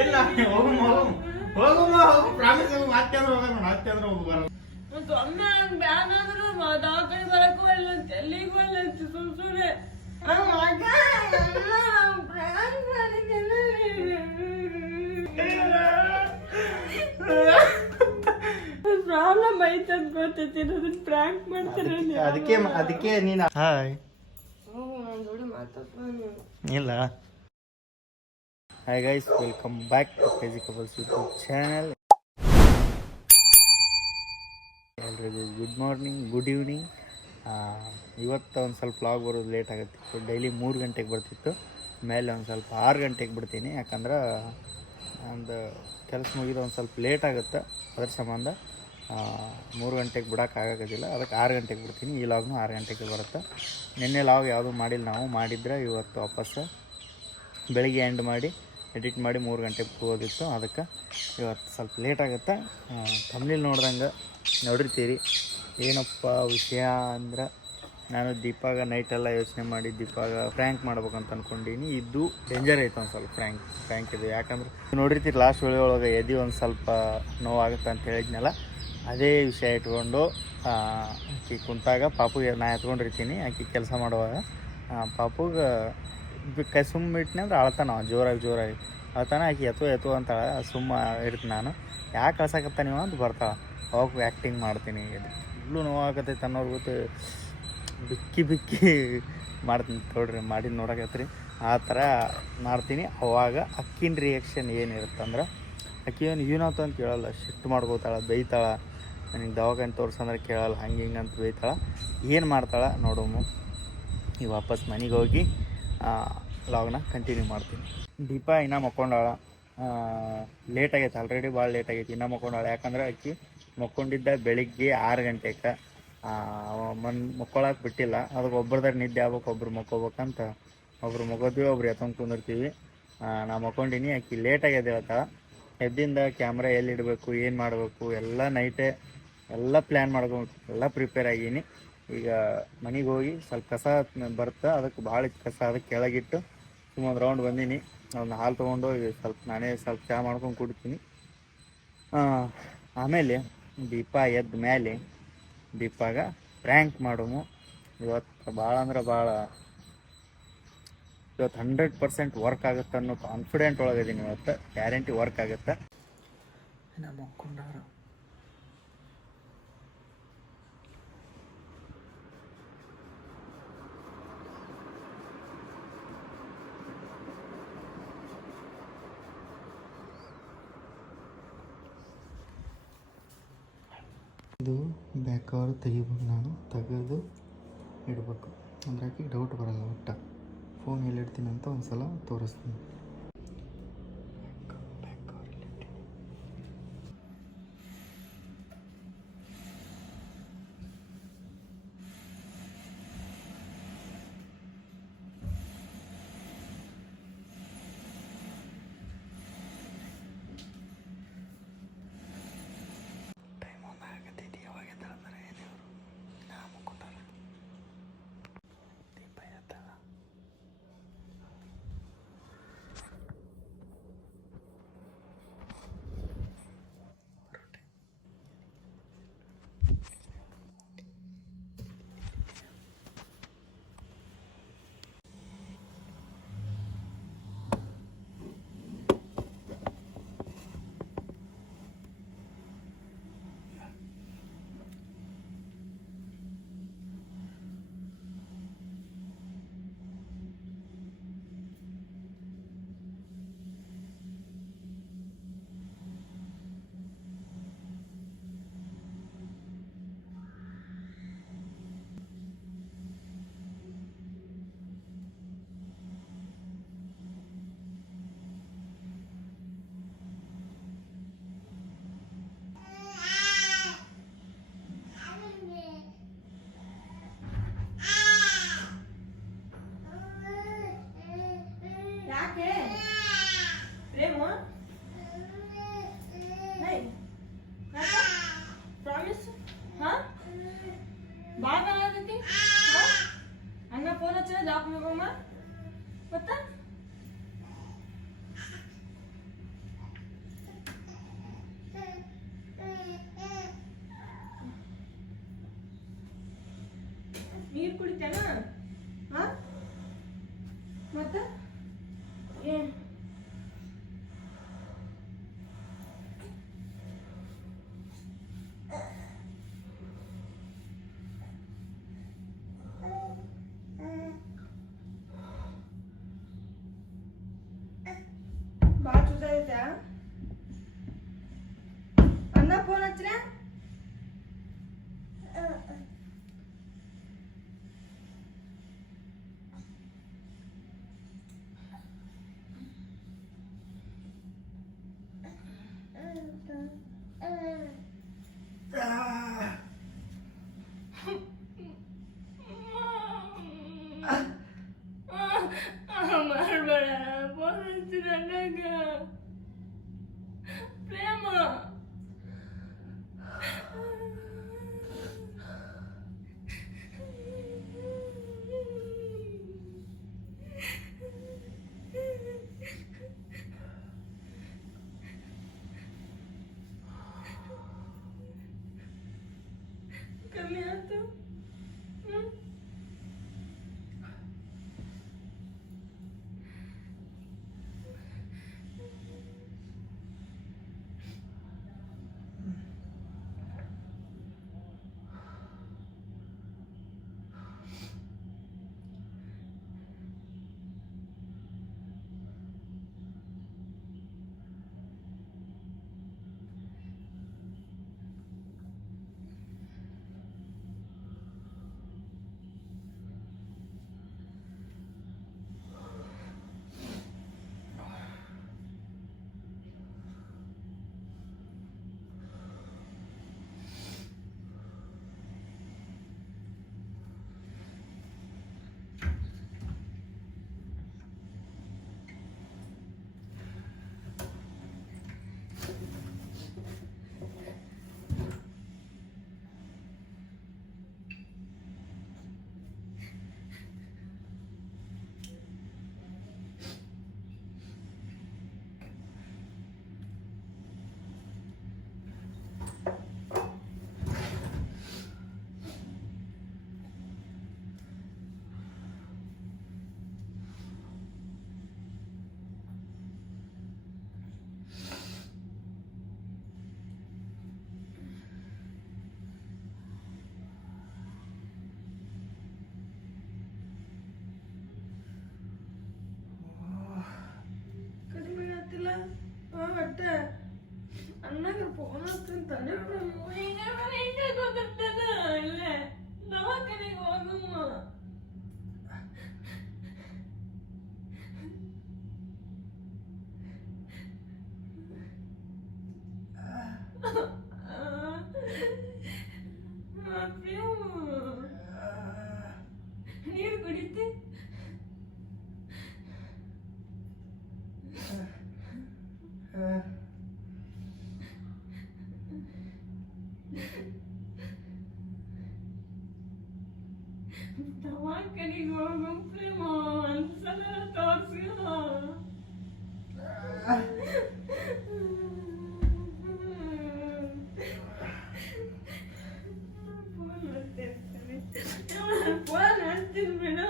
ಇಲ್ಲ ಹೋಗಮ್ಮ ಹೋಗಮ್ಮ ಹೋಗು ಪ್ರಾಮಿಸ್ ಹೋಗು ಮತ್ತೆ ಅಂದ್ರೆ ಹೋಗೋಣ ಮತ್ತೆ ಅಂದ್ರೆ ಹೋಗು ಬರಲ್ಲ ಒಮ್ಮೆ ಬ್ಯಾನ್ ಆದ್ರೂ ದವಾಖಾನೆ ಬರಕ್ಕೂ ಇಲ್ಲ ಎಲ್ಲಿಗೂ ಇಲ್ಲ ಸುಮ್ಮನೆ ಪ್ರಾಬ್ಲಮ್ ಐತೆ ಅಂತ ಗೊತ್ತೈತಿ ಅದನ್ನ ಪ್ರ್ಯಾಂಕ್ ಮಾಡ್ತಾರೆ ಅದಕ್ಕೆ ನೀನು ಹಾಯ್ ಇಲ್ಲ hi guys welcome back to crazy couples YouTube channel. ಎಲ್ರಿಗೂ ಗುಡ್ ಮಾರ್ನಿಂಗ್ ಗುಡ್ ಈವ್ನಿಂಗ್. ಇವತ್ತು ಒಂದು ಸ್ವಲ್ಪ ವ್ಲಾಗ್ ಬರೋದು ಲೇಟ್ ಆಗುತ್ತಿತ್ತು. ಡೈಲಿ 3 ಗಂಟೆಗೆ ಬರ್ತಿತ್ತು, ಮೇಲೆ ಒಂದು ಸ್ವಲ್ಪ 6 ಗಂಟೆಗೆ ಬಿಡ್ತೀನಿ. ಯಾಕಂದ್ರೆ ಒಂದು ಕೆಲಸ ಮುಗಿದು ಒಂದು ಸ್ವಲ್ಪ ಲೇಟ್ ಆಗುತ್ತೆ, ಅದ್ರ ಸಂಬಂಧ 3 ಗಂಟೆಗೆ ಬಿಡೋಕ್ಕಾಗೋದಿಲ್ಲ. ಅದಕ್ಕೆ 6 ಗಂಟೆಗೆ ಬಿಡ್ತೀನಿ. ಈ ಲಾಗ್ನು 6 ಗಂಟೆಗೆ ಬರುತ್ತೆ. ನಿನ್ನೆ ಲಾಗ್ ಯಾವುದೂ ಮಾಡಿಲ್ಲ, ನಾವು ಮಾಡಿದ್ರೆ ಇವತ್ತು ವಾಪಸ್ಸು ಬೆಳಿಗ್ಗೆ ಎಂಡ್ ಮಾಡಿ ಎಡಿಟ್ ಮಾಡಿ 3 ಗಂಟೆಗೆ ಹೋಗೋದಿತ್ತು. ಅದಕ್ಕೆ ಇವತ್ತು ಸ್ವಲ್ಪ ಲೇಟ್ ಆಗುತ್ತೆ. ತಮಿಳ್ ನೋಡ್ದಂಗೆ ನೋಡಿರ್ತೀರಿ. ಏನಪ್ಪ ವಿಷಯ ಅಂದ್ರೆ, ನಾನು ದೀಪಾಗ ನೈಟೆಲ್ಲ ಯೋಚನೆ ಮಾಡಿ ದೀಪಾಗ ಫ್ರ್ಯಾಂಕ್ ಮಾಡ್ಬೇಕಂತ ಅಂದ್ಕೊಂಡೀನಿ. ಇದು ಡೇಂಜರ್ ಐತೆ ಒಂದು ಸ್ವಲ್ಪ ಫ್ರ್ಯಾಂಕ್ ಇದೆ. ಯಾಕಂದ್ರೆ ನೋಡಿರ್ತೀರಿ ಲಾಸ್ಟ್ ಒಳಗೆ ಎದೆ ಒಂದು ಸ್ವಲ್ಪ ನೋವಾಗುತ್ತೆ ಅಂತ ಹೇಳಿದ್ನಲ್ಲ, ಅದೇ ವಿಷಯ ಇಟ್ಕೊಂಡು ಆಕಿ ಕುಂತಾಗ ಪಾಪುಗೆ ನಾ ಎತ್ಕೊಂಡಿರ್ತೀನಿ. ಆಕಿ ಕೆಲಸ ಮಾಡುವಾಗ ಪಾಪುಗೆ ಕೈ ಸುಮ್ಮ ಇಟ್ಟಿನಿ ಅಂದ್ರೆ ಅಳ್ತಾನ, ಜೋರಾಗಿ ಅಳ್ತಾನೆ. ಆಕಿ ಎತ್ತು ಅಂತಾಳೆ, ಸುಮ್ಮ ಇರ್ತೀನಿ ನಾನು. ಯಾಕೆ ಕಳ್ಸಕತ್ತ ನೀವು ಅಂತ ಬರ್ತಾಳೆ. ಅವಾಗ ಆ್ಯಕ್ಟಿಂಗ್ ಮಾಡ್ತೀನಿ. ಫುಲ್ಲು ನೋವಾಗತ್ತೈತೆ ಅನ್ನೋರು ಗೊತ್ತು, ಬಿಕ್ಕಿ ಮಾಡ್ತೀನಿ. ನೋಡ್ರಿ ಮಾಡಿ ನೋಡಕತ್ರಿ ಆ ಥರ ಮಾಡ್ತೀನಿ. ಅವಾಗ ಅಕ್ಕಿನ ರಿಯಾಕ್ಷನ್ ಏನಿರುತ್ತಂದ್ರೆ, ಅಕ್ಕಿ ಏನಾಯ್ತು ಅಂತ ಕೇಳಲ್ಲ, ಶಿಫ್ಟ್ ಮಾಡ್ಕೋತಾಳೆ, ಬೈತಾಳೆ. ನನಗೆ ದವಾಖಾನೆ ತೋರಿಸಂದ್ರೆ ಕೇಳಲ್ಲ, ಹಂಗೆ ಹಿಂಗೆ ಅಂತ ಬೈತಾಳೆ. ಏನು ಮಾಡ್ತಾಳೆ ನೋಡೋಮು. ಈಗ ವಾಪಸ್ ಮನೆಗೆ ಹೋಗಿ ಲಾಗ್ನ ಕಂಟಿನ್ಯೂ ಮಾಡ್ತೀನಿ. ದೀಪ ಇನ್ನೂ ಮಕ್ಕೊಂಡಾಳ. ಲೇಟ್ ಆಗೈತೆ, ಆಲ್ರೆಡಿ ಭಾಳ ಲೇಟ್ ಆಗೈತಿ. ಇನ್ನೂ ಮಕ್ಕೊಂಡಾಳ. ಯಾಕಂದ್ರೆ ಅಕ್ಕಿ ಮಕ್ಕೊಂಡಿದ್ದ ಬೆಳಿಗ್ಗೆ 6 ಗಂಟೆಗೆ. ಮಕ್ಕೊಳಕ್ಕೆ ಬಿಟ್ಟಿಲ್ಲ. ಅದಕ್ಕೆ ಒಬ್ಬರದಾಗ ನಿದ್ದೆ ಆಗ್ಬೇಕು, ಒಬ್ರು ಮಕ್ಕೋಬೇಕಂತ ಒಬ್ರು ಮಕ್ಕೋತೀವಿ, ಒಬ್ರು ಎತ್ಕೊಂಡು ಕುಂದಿರ್ತೀವಿ. ನಾ ಮಕ್ಕೊಂಡಿನಿ. ಆಕಿ ಲೇಟಾಗಿ ಹೇಳ್ತಾಳೆ. ಎದ್ದಿಂದ ಕ್ಯಾಮ್ರಾ ಎಲ್ಲಿ ಇಡಬೇಕು, ಏನು ಮಾಡಬೇಕು ಎಲ್ಲ ನೈಟೇ ಎಲ್ಲ ಪ್ಲ್ಯಾನ್ ಮಾಡ್ಕೊಂಡು ಎಲ್ಲ ಪ್ರಿಪೇರ್ ಆಗೀನಿ. ಈಗ ಮನೆಗೆ ಹೋಗಿ ಸ್ವಲ್ಪ ಕಸ ಬರುತ್ತೆ, ಅದಕ್ಕೆ ಭಾಳ ಕಸ ಅದಕ್ಕೆ ಕೆಳಗಿಟ್ಟು ಸುಮ್ಮೊಂದು ರೌಂಡ್ ಬಂದೀನಿ. ಒಂದು ಹಾಲು ತೊಗೊಂಡೋಗಿ ಸ್ವಲ್ಪ ನಾನೇ ಸ್ವಲ್ಪ ಚಹಾ ಮಾಡ್ಕೊಂಡು ಕುಡಿತೀನಿ. ಆಮೇಲೆ ದೀಪ ಎದ್ದ ಮೇಲೆ ದೀಪಾಗ ಪ್ರ್ಯಾಂಕ್ ಮಾಡೋನು. ಇವತ್ತು ಭಾಳ ಅಂದ್ರೆ ಭಾಳ, ಇವತ್ತು 100% ವರ್ಕ್ ಆಗುತ್ತೆ ಅನ್ನೋ ಕಾನ್ಫಿಡೆಂಟ್ ಒಳಗಿದ್ದೀನಿ. ಇವತ್ತು ಗ್ಯಾರಂಟಿ ವರ್ಕ್ ಆಗುತ್ತೆ. ನಮ್ಮ ಮಕ್ಕೊಂಡಾರ ಇದು ಬ್ಯಾಕ್ ಕವರ್ ತೆಗಿಬೇಕು. ನಾನು ತೆಗೆದು ಇಡಬೇಕು ಅಂದ್ರೆ ಆಕೆ ಡೌಟ್ ಬರಲ್ಲ. ಒಟ್ಟು ಫೋನ್ ಎಲ್ಲಿಡ್ತೀನಿ ಅಂತ ಒಂದು ಸಲ ತೋರಿಸ್ತೀನಿ. ಮಾಡಬೇಡ ಫೋನ್ ಹಚ್ಚಿರ ಅಣ್ಣಾಗ ಪ್ರೇಮ ಕಮ್ಮಿ ಆಯ್ತು. ಕಡಿಮೆ ಆಗ್ತಿಲ್ಲ ಒಟ್ಟ ಅಣ್ಣಾಗ ಫೋನ್ ಹಚ್ಚಂತಾನೆ ಈಗ ಗೊತ್ತಿರ್ತದ ಇಲ್ಲೇ ದವಾಖಾನೆಗೆ ಹೋಗಮ್ಮ. ನೀರು ಕುಡಿತಿ ದವಾಖಾನೆಗೆ ಹೋಗೋ ಪ್ರೇಮ ಒಂದ್ಸಲ ತೋರ್ಸಿಲ್ಲ. ಫೋನ್ ಹಚ್ತೀನಿ ಬಿಡ.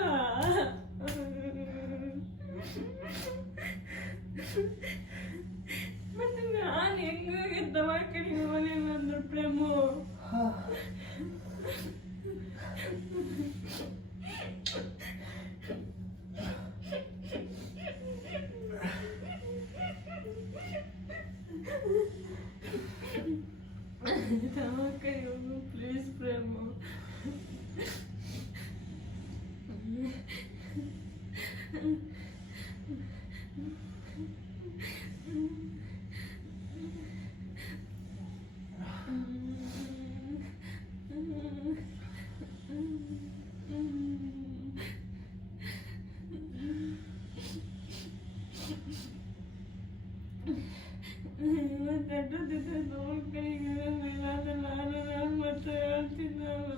ಮತ್ತೆ ನಾನು ಹೆಂಗೋಗಿ ದವಾಖಾನೆಗೆ ಹೋಗಲಿಲ್ಲ ಅಂದ್ರೆ ಪ್ರೇಮು ದವಾಖಾನೆಗೆ ಹೋಗು ಪ್ಲೀಸ್ ಪ್ರೇಮು. ಇವತ್ತೆಟ್ಟಿದ್ದೆ ದವಾಖಾನೆಗೆ ಇಲ್ಲಾಂದ್ರೆ ನಾನು ಮತ್ತೆ ಹೇಳ್ತಿದ್ದಲ್ಲ.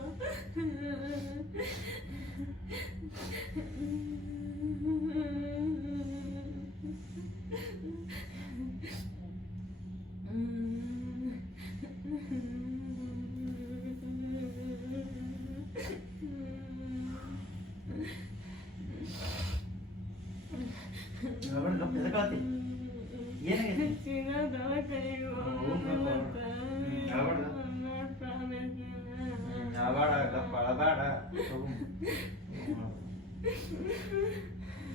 ದವಾಖಾನೆಗೆ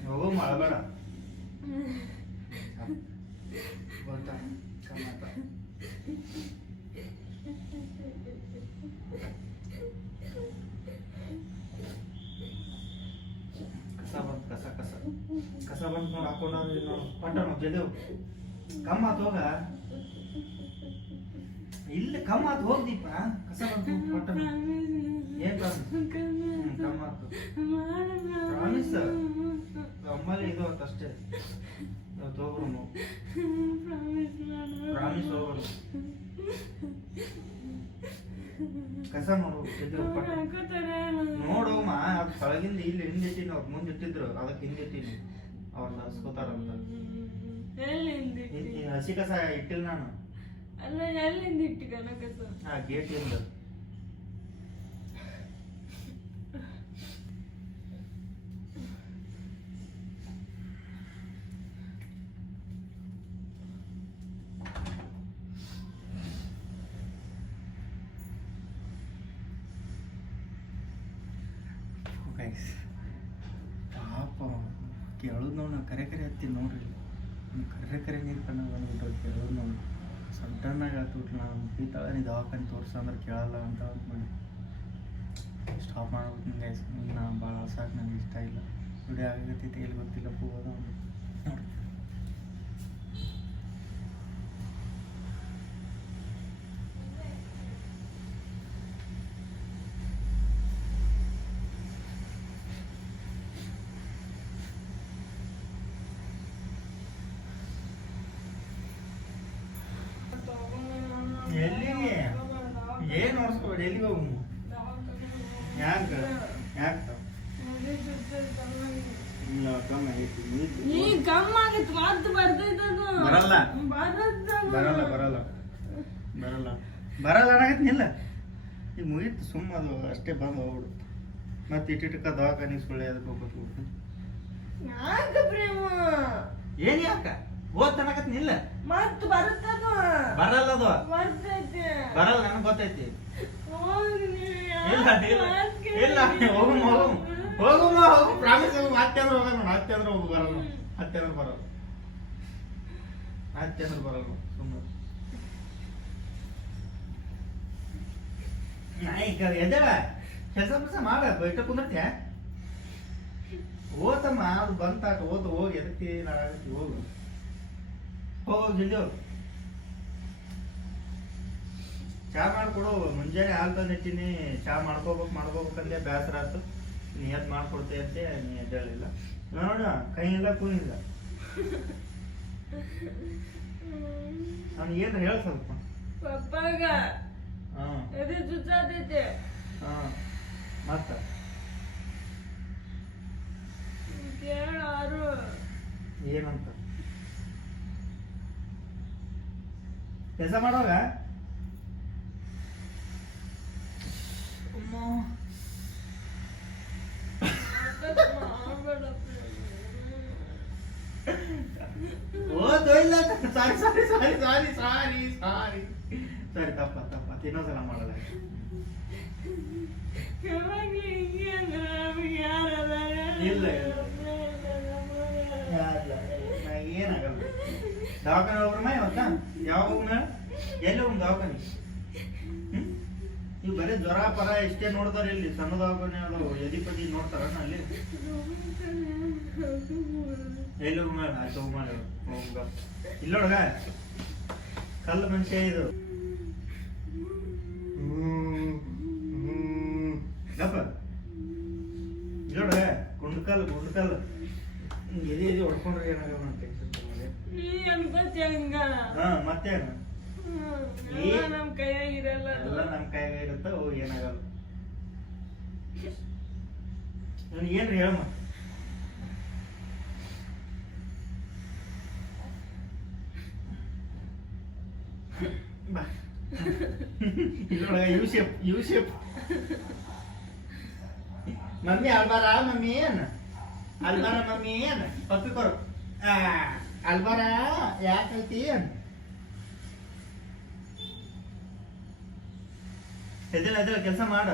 ಹೋಗಮ್ಮ ಅಳಬೇಡ. ಕಸ ಬಂದು ನೋಡಿ ಹಾಕೊಂಡ್ರೆ ಪಟ್ಟ ಜಲ್ದಿ ಕಮ್ಮ ಆತು ಹೋಗ. ಇಲ್ಲ ಕಮ್ಮ ಆತು ಹೋಗ್ದೀಪ ಕಸ ಕೊಟ್ಟ ಏನ್ ಕಮ್ಮ ಆತು ಪ್ರಾಮಿಸ್ ನಮ್ಮಲ್ಲಿ ಇದು ಆತು ಅಷ್ಟೇ ಇವತ್ತು ಹೋಗ್ರು ನಾವು ಪ್ರಾಮಿಸ್ ಹೋಗೋರು ಕಸ ನೋಡು ನೋಡೋಮ್ಮ ಅದು ಕೆಳಗಿಂದ ಇಲ್ಲಿ ಹಿಂದಿಟ್ಟಿನಿ ಅವ್ರು ಮುಂದೆ ಇಟ್ಟಿದ್ರು ಅದಕ್ಕೆ ಹಿಂದಿಟ್ಟಿನಿ ಅವ್ರು ನರ್ಸ್ಕೋತಾರಂತ ಹಸಿ ಕಸ ಇಟ್ಟಿಲ್ಲ ನಾನು ಅಲ್ಲ ಎಲ್ಲಿಂದ ಇಟ್ಟು ಕನಕಸ ಹಾ ಗೇಟಿಂದ ಪಾಪ ಕೇಳೋದು ನೋಡಿ ಕರೆ ಹತ್ತೀನಿ ನೋಡ್ರಿ ಕರೆ ನೀರು ಕಣ್ಣ ಬಂದ್ಬಿಟ್ಟು ಕೇಳೋದು ನೋಡಿ ಸಡ್ಡನ್ನಾಗಿ ಆತ್ಬಿಟ್ಲು ನಾನು ಮುಗಿತಾಳೆ ನೀ ದವಾಖಾನೆ ತೋರಿಸ ಅಂದ್ರೆ ಕೇಳಲ್ಲ ಅಂತ ಮಾಡಿ ಸ್ಟಾಪ್ ಮಾಡ್ಬಿಟ್ಟು ಗೈಸ್ ನಾ ಭಾಳ ಸಾಕು ನನಗೆ ಇಷ್ಟ ಇಲ್ಲ ವಿಡಿಯೋ ಆಗತ್ತೈತೆ ಎಲ್ಲಿ ಗೊತ್ತಿಲ್ಲ ಹೋಗೋದು ನೋಡಿ ಎಲ್ಲಿಗೆ ಏನು ನೋಡ್ಸ್ಕೋಬೇಡಿ ಎಲ್ಲಿಗೆ ಹೋಗು ಯಾಕೆ ಯಾಕೆ ಇಲ್ಲ ಕಮ್ಮಿ ಆಗೈತಿ ನೀ ಕಮ್ಮಿ ಆಗಿತ್ತು ಮಾತು ಬರ್ತೈತದು ಬರಲ್ಲ ಬರಲ್ಲ ಬರಲ್ಲ ಬರಲ್ಲ ಬರಲ್ಲ ಅನ್ನಕತ್ನಿಲ್ಲ ಈಗ ಮುಗೀತು ಸುಮ್ಮ ಅದು ಅಷ್ಟೇ ಬಂದು ಹೋಗ್ಬಿಡುತ್ತೆ ಮತ್ತೆ ಇಟ್ಟಿಟ್ಟಕ್ಕ ದವಾಖಾನಿಗೆ ಸುಳ್ಳೆ ಅದಕ್ಕೆ ಹೋಗ್ಬಿಟ್ಟು ಯಾಕೆ ಪ್ರೇಮ ಏನ್ ಯಾಕ ಓದ್ ತನಕತ್ನಿಲ್ಲ ಮತ್ ಬರುತ್ತದು ಬರಲ್ಲ ಅದು ಬರ್ತೈತೆ ಬರಲ್ಲ ನನಗೆ ಗೊತ್ತೈತಿ ಹೋಗಿ ನೀ ಇಲ್ಲ ಇಲ್ಲ ಹೋಗಮ್ಮ ಹೋಗಮ್ಮ ಹೋಗಮ್ಮ ಹೋಗು ಪ್ರಾಮಿಸ್ ಹೋಗು ಮತ್ತೆ ಅಂದ್ರೆ ಹೋಗಮ್ಮ ಮತ್ತೆ ಅಂದ್ರೆ ಹೋಗು ಬರಲ್ಲ ಮತ್ತೆ ಅಂದ್ರೆ ಬರಲ್ಲ ಮತ್ತೆ ಅಂದ್ರೆ ಬರಲ್ಲ ಸುಮ್ಮನೆ ಈಗ ಎದ್ದೇಳ ಕೆಲಸ ಕೆಲಸ ಮಾಡ ಬೈಟ ಕುಂದಿರ್ತೀಯ ಓದಮ್ಮ ಅದು ಬಂತಾಟ ಓದು ಹೋಗಿ ಎದಕ್ಕೆ ನಾಳಾಗತ್ತಿ ಹೋಗು ಹೋಗು ಜಲ್ದಿ ಹೋಗು ಚಾ ಮಾಡ್ಕೊಡು ಮುಂಜಾನೆ ಹಾಲು ತಂದಿಟ್ಟಿನಿ ಚಾ ಮಾಡ್ಕೋಬೇಕಂದೆ ಬೇಸರ ಆಯ್ತು ನೀ ಎದ್ದು ಮಾಡ್ಕೊಡ್ತೇ ಅಂತೆ ನೀ ಎದ್ದೇಳಿಲ್ಲ ನೋಡ ಕೈ ಇಲ್ಲ ಕೂನಿಲ್ಲ ನಾನು ಏನು ಹೇಳ ಸ್ವಲ್ಪ ಪಪ್ಪಾಗ ಹಾಂ ಎದೆ ಚುಚ್ಚಾತೈತೆ ಹಾಂ ಮತ್ತ ಕೇಳಾರು ಏನಂತ ಕೆಲಸ ಮಾಡುವಾಗ ಇಲ್ಲ ಸಾರಿ ಸಾರಿ ಸಾರಿ ಸಾರಿ ಸಾರಿ ಸಾರಿ ಸರಿ ತಪ್ಪ ಇನ್ನೊಂದ್ಸಲ ಮಾಡಲ್ಲ ಇಲ್ಲ ಏನಾಗಲ್ಲ ದವಾಖಾನೆ ಹೋಗ್ರಮ್ಮ ಇವತ್ತ ಯಾವಾಗ ಹೋಗೋಣ ಎಲ್ಲಿ ಹೋಗ್ ದವಾಖಾನೆ ನೀವು ಬರೀ ಜ್ವರ ಪರ ಇಷ್ಟೇ ನೋಡ್ತಾರ ಇಲ್ಲಿ ಸಣ್ಣ ದವಾಖಾನೆ ಅದು ಎದಿಪದಿ ನೋಡ್ತಾರ ಅಲ್ಲಿ ಎಲ್ಲಿ ಹೋಗ್ ಮಾಡ ಆಯ್ತು ಹೋಗ್ ಮಾಡ ಹೋಗ ಇಲ್ಲೊಳಗ ಕಲ್ಲು ಮನುಷ್ಯ ಇದು ಗಪ್ಪ ಇಲ್ಲೊಳಗ ಗುಂಡ್ಕಲ್ ಎದೆ ಹೊಡ್ಕೊಂಡ್ರೆ ಏನಾಗಲ್ಲ ಅಂತ ನೀ ಅನ್ಕೋತಿ ಹಂಗ ಹಾ ಮತ್ತೇನು ನಮ್ ಕೈಯಾಗಿರಲ್ಲ ಎಲ್ಲ ನಮ್ ಕೈಯಾಗ ಇರುತ್ತ ಓ ಏನಾಗಲ್ಲ ಏನ್ರಿ ಹೇಳಮ್ಮ ಬಾ ಇದ್ರೊಳಗ ಯು ಶೇಪ್ ಮಮ್ಮಿ ಅಲ್ಬಾರ ಮಮ್ಮಿ ಏನ್ ಅಲ್ಬಾರ ಮಮ್ಮಿ ಏನ್ ಪಪ್ಪಿ ಕೊರು ಅಲ್ಬಾರ ಯಾಕೈತಿ ಏನ್ ಎದ್ದೇಳ ಕೆಲಸ ಮಾಡ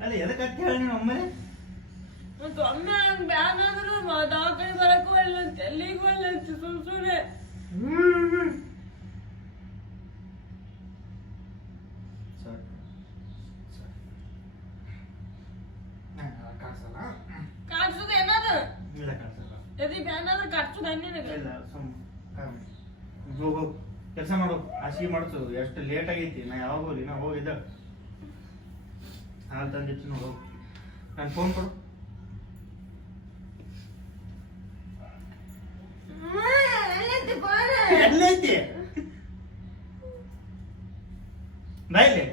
ಅಲ್ಲ ಎದಕ್ಕೆ ಹೇಳಿ ನೀವು ಒಮ್ಮೆಲೆ ಒಮ್ಮೆ ನಂಗೆ ಬ್ಯಾನ್ ಆದ್ರೂ ದವಾಖಾನೆ ಬರಕ್ಕೂ ಇಲ್ಲ ಎಲ್ಲಿಗೂ ಇಲ್ಲ ಸುಮ್ಮನೆ ಕಾಣಿಸಲ್ಲ. ಕಾಡ್ಸುದು ಏನಾದ್ರು ಇಲ್ಲ ಕಾಣಿಸಲ್ಲ. ಎದಿ ಬ್ಯಾನಾದ್ರು ಕಾಡ್ಸುದು ನಿನಗೆ ಇಲ್ಲ ಹೋಗು ಕೆಲಸ ಮಾಡು. ಹಾಸಿಗೆ ಮಾಡಿಸು. ಎಷ್ಟು ಲೇಟ್ ಆಗೈತಿ. ನಾ ಯಾವಾಗ ಹೋಗ್ಲಿ? ನಾ ಹೋಗಿದ್ದ ಹಾಲು ತಂದಿಟ್ಟು ನೋಡು. ನಾನು ಫೋನ್ ಕೊಡು. ಎಲ್ಲೈತಿ ಬಾಯ್ಲಿ.